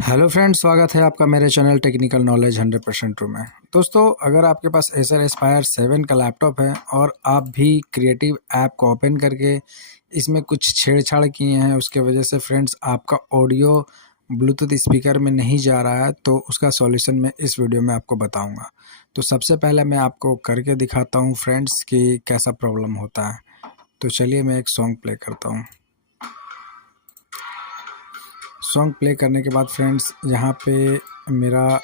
Hello friends, स्वागत है आपका मेरे चैनल टेक्निकल नॉलेज 100% ट्रू में। दोस्तों, अगर आपके पास एसर एस्पायर 7 का लैपटॉप है और आप भी क्रिएटिव ऐप को ओपन करके इसमें कुछ छेड़छाड़ किए हैं, उसके वजह से फ्रेंड्स आपका ऑडियो ब्लूटूथ स्पीकर में नहीं जा रहा है, तो उसका सॉल्यूशन मैं इस वीडियो में आपको बताऊंगा। तो सबसे पहले मैं आपको करके दिखाता हूं फ्रेंड्स कि कैसा प्रॉब्लम होता है। तो चलिए मैं एक सॉन्ग प्ले करता हूँ। सॉन्ग प्ले करने के बाद फ्रेंड्स यहाँ पे मेरा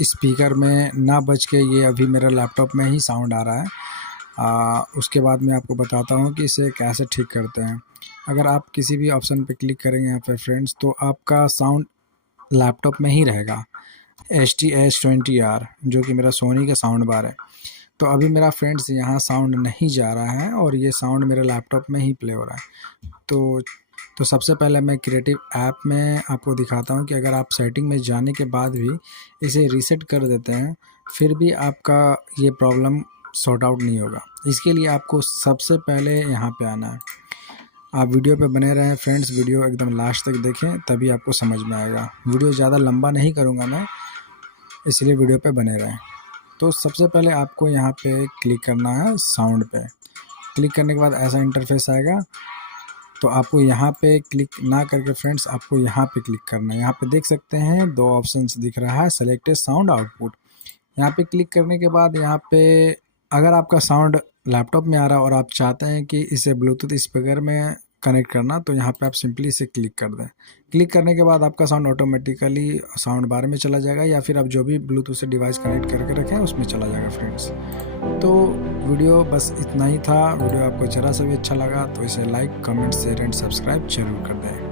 स्पीकर में ना बज के ये अभी मेरा लैपटॉप में ही साउंड आ रहा है। उसके बाद मैं आपको बताता हूँ कि इसे कैसे ठीक करते हैं। अगर आप किसी भी ऑप्शन पे क्लिक करेंगे यहाँ पे फ्रेंड्स, तो आपका साउंड लैपटॉप में ही रहेगा HTS20R, जो कि मेरा सोनी का साउंड बार है। तो अभी मेरा फ्रेंड्स यहाँ साउंड नहीं जा रहा है और ये साउंड मेरे लैपटॉप में ही प्ले हो रहा है। तो सबसे पहले मैं क्रिएटिव ऐप में आपको दिखाता हूँ कि अगर आप सेटिंग में जाने के बाद भी इसे रीसेट कर देते हैं, फिर भी आपका ये प्रॉब्लम सॉर्ट आउट नहीं होगा। इसके लिए आपको सबसे पहले यहाँ पे आना है। आप वीडियो पे बने रहें फ्रेंड्स, वीडियो एकदम लास्ट तक देखें, तभी आपको समझ में आएगा। वीडियो ज़्यादा लंबा नहीं करूँगा मैं, इसलिए वीडियो पे बने रहें। तो सबसे पहले आपको यहाँ पे क्लिक करना है साउंड पे। क्लिक करने के बाद ऐसा इंटरफेस आएगा। तो आपको यहाँ पे क्लिक ना करके फ्रेंड्स आपको यहाँ पे क्लिक करना है। यहाँ पे देख सकते हैं दो ऑप्शंस दिख रहा है, सेलेक्टेड साउंड आउटपुट। यहाँ पे क्लिक करने के बाद यहाँ पे अगर आपका साउंड लैपटॉप में आ रहा है और आप चाहते हैं कि इसे ब्लूटूथ स्पीकर में कनेक्ट करना, तो यहाँ पे आप सिंपली इसे क्लिक कर दें। क्लिक करने के बाद आपका साउंड ऑटोमेटिकली साउंड बार में चला जाएगा, या फिर आप जो भी ब्लूटूथ से डिवाइस कनेक्ट करके रखें उसमें चला जाएगा फ्रेंड्स। तो वीडियो बस इतना ही था। वीडियो आपको ज़रा सा भी अच्छा लगा तो इसे like, comment, share and subscribe जरूर कर दें।